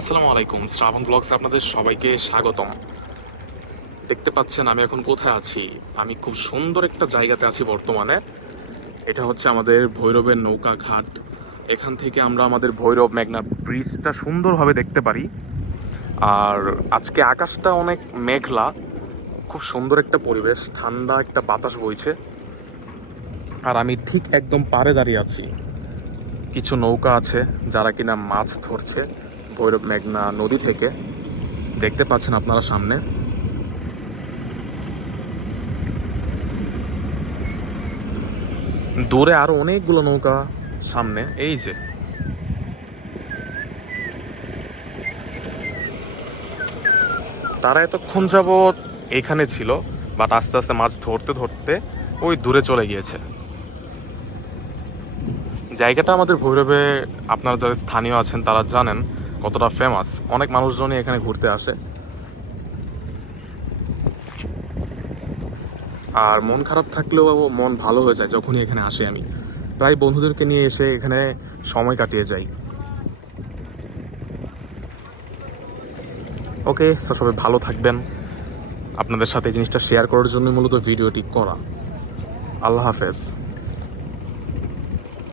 আসসালামু আলাইকুম, শ্রাবণ ব্লগস আপনাদের সবাইকে স্বাগতম। দেখতে পাচ্ছেন আমি এখন কোথায় আছি? আমি খুব সুন্দর একটা জায়গাতে আছি বর্তমানে। এটা হচ্ছে আমাদের ভৈরবের নৌকা ঘাট। এখান থেকে আমরা আমাদের ভৈরব মেঘনা ব্রিজটা সুন্দরভাবে দেখতে পারি। আর আজকে আকাশটা অনেক মেঘলা, খুব সুন্দর একটা পরিবেশ, ঠান্ডা একটা বাতাস বইছে। আর আমি ঠিক একদম পারে দাঁড়িয়ে আছি। কিছু নৌকা আছে যারা কিনা মাছ ধরছে। ভৈরব মেঘনা নদী থেকে। দেখতে পাচ্ছেন আপনারা সামনে। দূরে আরও অনেকগুলো নৌকা সামনে, এই যে। তারা এতক্ষণ যাবৎ এখানে ছিল, বাট আস্তে আস্তে মাছ ধরতে ধরতে ওই দূরে চলে গিয়েছে। জায়গাটা আমাদের ভৈরবে, আপনারা যারা স্থানীয় আছেন তারা জানেন কতটা ফেমাস অনেক মানুষজনই এখানে ঘুরতে আসে। আর মন খারাপ থাকলেও মন ভালো হয়ে যায় যখনই এখানে আসে আমি। প্রায় বন্ধুদেরকে নিয়ে এসে এখানে সময় কাটিয়ে যাই। ওকে, সবাই ভালো থাকবেন। আপনাদের সাথে জিনিসটা শেয়ার করার জন্য মূলত ভিডিওটি করা। আল্লাহ হাফেজ।